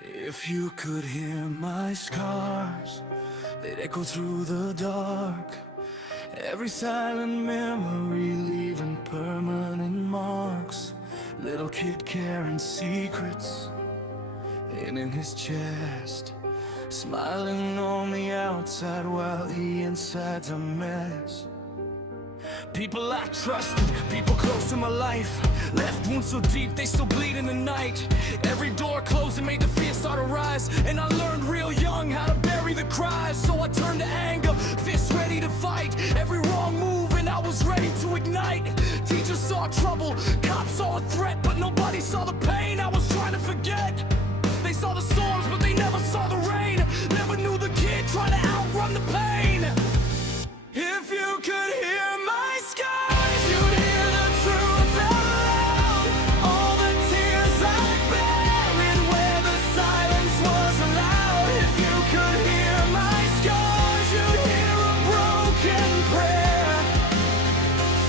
If you could hear my scars, they'd echo through the dark. Every silent memory leaving permanent marks. Little kid carrying secrets in his chest, smiling on the outside while he inside's a mess. People I trusted, people close to my life, left wounds so deep they still bleed in the night. Every door closed and made the fear start to rise, and I learned real young how to bury the cries. So I turned to anger, fists ready to fight every wrong move, and I was ready to ignite. Teachers saw trouble, cops saw a threat, but nobody saw the pain I was trying to forget. They saw the storms, but they never saw the rain. Never knew the kid trying to outrun the pain. If you could hear my scars, you'd hear the truth out loud. All the tears I buried where the silence was allowed. If you could hear my scars, you'd hear a broken prayer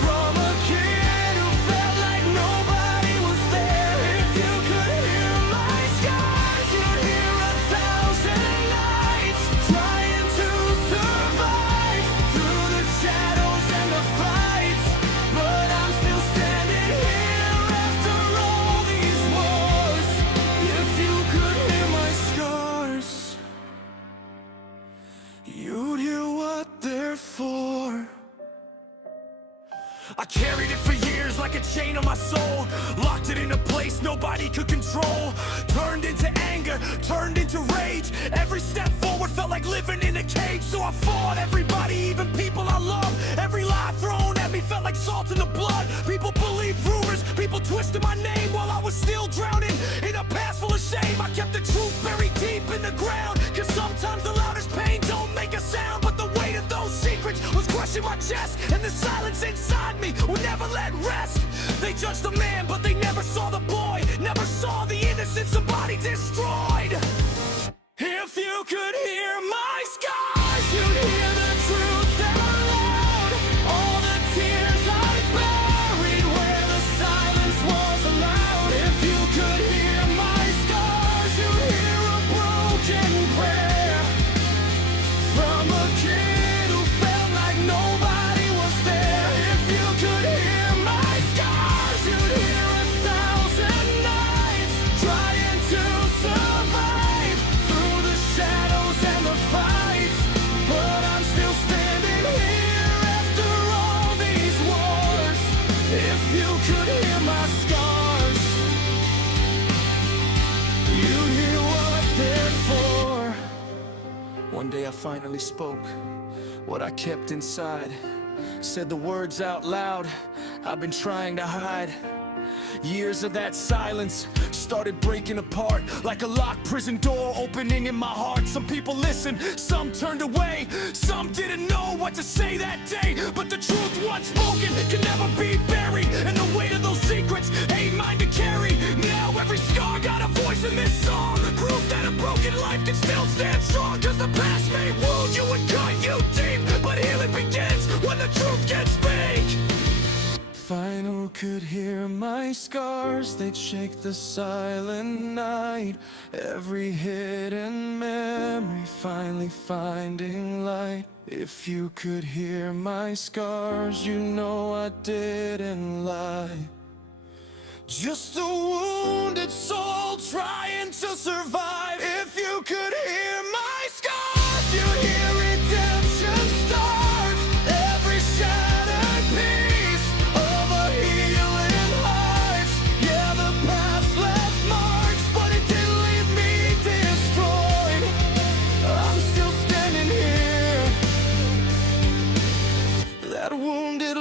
from a kid who felt like nobody was there. If you could hear my scars, you'd hear 1,000 nights trying to survive through the shadows and the fights. But I'm still standing here after all these wars. If you could hear my scars, you'd hear what they're for. I carried it for years like a chain on my soul, locked it in a place nobody could control. Turned into anger, turned into rage. Every step forward felt like living in a cage. So I fought everybody, even people I love. Every lie thrown at me felt like salt in the blood. People believed rumors, people twisted my name while I was still drowning in a past full of shame. I kept the truth buried deep in the ground, cause sometimes the loudest pain don't make a sound. But the weight of those secrets was crushing my chest, and the silence inside me would never let rest. They judged the man, but they never saw the boy, never saw the innocent somebody destroyed. If you could hear my scars, you'd hear the truth out loud. All the tears I buried where the silence was allowed. If you could hear my scars, you'd hear a broken prayer from a kid who felt like nobody was there. If you could hear my scars, you'd hear 1,000 nights trying to survive through the shadows and the fights. But I'm still standing here after all these wars. If you could hear my scars, you'd hear what they're for. One day I finally spoke what I kept inside, said the words out loud I've been trying to hide. Years of that silence started breaking apart like a locked prison door opening in my heart. Some people listened, some turned away, some didn't know what to say that day. But the truth once spoken can never be buried, and the weight of those secrets ain't mine to carry. Now every scar got a voice in this song, proof that a broken life can still stand strong. Cause the past may wound you and cut you deep, but healing begins when the truth gets fake. Final could hear my scars, they'd shake the silent night. Every hidden memory finally finding light. If you could hear my scars, you know I didn't lie. Just a wounded soul trying to survive. If you could hear my scars, you'd hear redemption start. Every shattered piece of a healing heart. Yeah, the past left marks, but it didn't leave me destroyed. I'm still standing here, that wounded